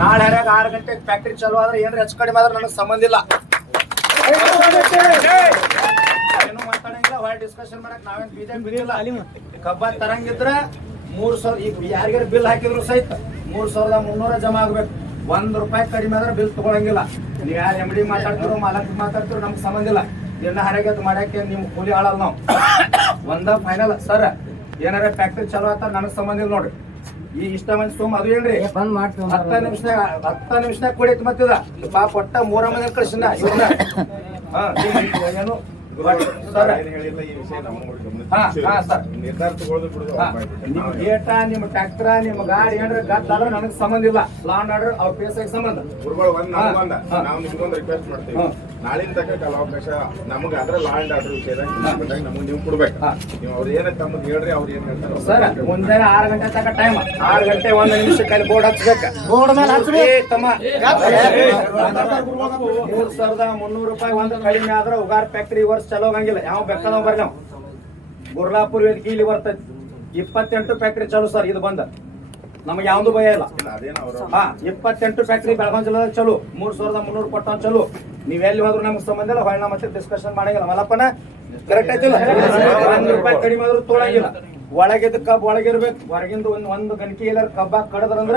ನಾಳೆ ಹರ್ಯಾಗ 6 ಗಂಟೆಗೆ ಫ್ಯಾಕ್ಟ್ರಿ ಚಾಲು ಆದ್ರೆ ಏನ್ರ ಹೆಚ್ಚು ಕಡಿಮೆ ಆದ್ರೆ ನನಗೆ ಸಂಬಂಧ ಇಲ್ಲ. ಏನು ಮಾತಾಡಂಗಿಲ್ಲ, ಹೊರ ಡಿಸ್ಕಷನ್ ಮಾಡಕ್ ನಾವೇನ್ ಬೀಜ ಬಿಡಿಲ್ಲ. ಕಬ್ಬ ತರಂಗಿದ್ರ 3,000 ಈಗ ಯಾರಿಗಾರ ಬಿಲ್ ಹಾಕಿದ್ರು ಸಹಿತ 3,300 ಜಮಾ ಆಗ್ಬೇಕು. 1 ರೂಪಾಯಿ ಕಡಿಮೆ ಆದ್ರೆ ಬಿಲ್ ತಗೊಳಂಗಿಲ್ಲ. ನೀವು ಯಾರು MD ಮಾತಾಡ್ತಿರೋ ಮಾಲಕ್ ಮಾತಾಡ್ತಿರೋ ನಮ್ಗೆ ಸಂಬಂಧ ಇಲ್ಲ. ದಿನ ಹರಗೆ ಮಾಡಕ್ಕೆ ನಿಮ್ ಕೂಲಿ ಆಳಲ್ಲ ನಾವು. ಒಂದ ಫೈನಲ್ ಸರ್, ಏನಾರ ಫ್ಯಾಕ್ಟ್ರಿ ಚಲೋ ಆತ ನನಗೆ ಸಂಬಂಧ ಇಲ್ಲ ನೋಡ್ರಿ. ಈ ಇಷ್ಟ ಮಂದಿ ಸೋಮ್ ಅದು ಏನ್ರಿ 10 ನಿಮಿಷನಾಗ ಕೊಡೈತಿ ಮತ್ತಿದ ಪಾಪ ಒಟ್ಟ 3 ಮಂದಿ ಕಳ್ಸಿನ ಇವ್ರನ್ನ ಏನು ಸರ್ ನಿಮ್ ಗೇಟ ನಿಮ್ ಟ್ರ್ಯಾಕ್ಟರ್ ನಿಮ್ ಗಾಡಿ ಏನ್ರ ಗದ್ದಾದ್ರೆ ನನಗೆ ಸಂಬಂಧ ಇಲ್ಲ. ಲಾ ಅಂಡ್ ಆರ್ಡರ್ ಅವ್ರ ಪೇಸಾಗಿ ಸಂಬಂಧ. ನಾವು ನಿಮ್ಗೊಂದು ರಿಕ್ವೆಸ್ಟ್ ಮಾಡ್ತೀವಿ, ನಾಳಿನ ತನಕ ಕಾಲಾವಕಾಶ ನಮಗೆ ಅದ್ರ ಲಾ ಅಂಡ್ ಆರ್ಡರ್ ವಿಷಯದಾಗ ನಮಗೆ ನೀವು ಕೊಡ್ಬೇಕು. ನೀವು ಅವ್ರು ಏನ ತಮ್ಮದು ಹೇಳ್ರಿ, ಅವ್ರು ಏನ್ ಹೇಳ್ತಾರೆ ಸರ್. ಮುಂಜಾನೆ 6 ಗಂಟೆ ತನಕ ಟೈಮ್, 6 ಗಂಟೆ 1 ನಿಮಿಷಕ್ಕೆ ಅಲ್ಲಿ ಬೋರ್ಡ್ ಹಚ್ಬೇಕು. ಬೋರ್ಡ್ ಮೇಲೆ ತಮ್ಮ 3,300 ರೂಪಾಯಿ ಒಂದು ಕಡಿಮೆ ಆದ್ರೆ ಉಗಾರ್ ಫ್ಯಾಕ್ಟ್ರಿ ವರ್ಷ ಚಲೋ ಆಗಂಗಿಲ್ಲ. ಯಾವ ಬೆಕ್ಕದ ಬರ್ಲಿ ನಾವು ಗುರ್ಲಾಪುರ್ ವೇದಿಕೆ ಇಲ್ಲಿ ಬರ್ತೈತಿ. 28 ಫ್ಯಾಕ್ಟ್ರಿ ಚಲೋ ಸರ್. ಇದು ಬಂದ ನಮಗೆ ಯಾವ್ದು ಭಯ ಇಲ್ಲ. 28 ಫ್ಯಾಕ್ಟ್ರಿ ಬೆಳಗಾವಿ ಜಿಲ್ಲೆದಾಗ ಚಲೋ. 3,300 ಕೊಟ್ಟ ಚಲೋ. ನೀವ್ ಎಲ್ಲಿ ಹೋದ್ರು ನಮ್ಗೆ ಸಂಬಂಧ ಇಲ್ಲ. ಹೊಳ್ಳ ಮತ್ತೆ ಡಿಸ್ಕಷನ್ ಮಾಡಂಗಿಲ್ಲ. ಮಲ್ಲಪ್ಪನ ಕರೆಕ್ಟ್ ಆಯ್ತಿಲ್ಲ. 1 ರೂಪಾಯಿ ಕಡಿಮೆ ಆದ್ರೂ ತೊಳಂಗಿಲ್ಲ. ಒಳಗಿದ್ದ ಕಬ್ಬ್ ಒಳಗಿರ್ಬೇಕು. ಹೊರಗಿಂದ ಒಂದು ಗಂಟೆ ಎಲ್ಲಾರು ಕಬ್ಬ ಕಡದ್ರಂದ್ರ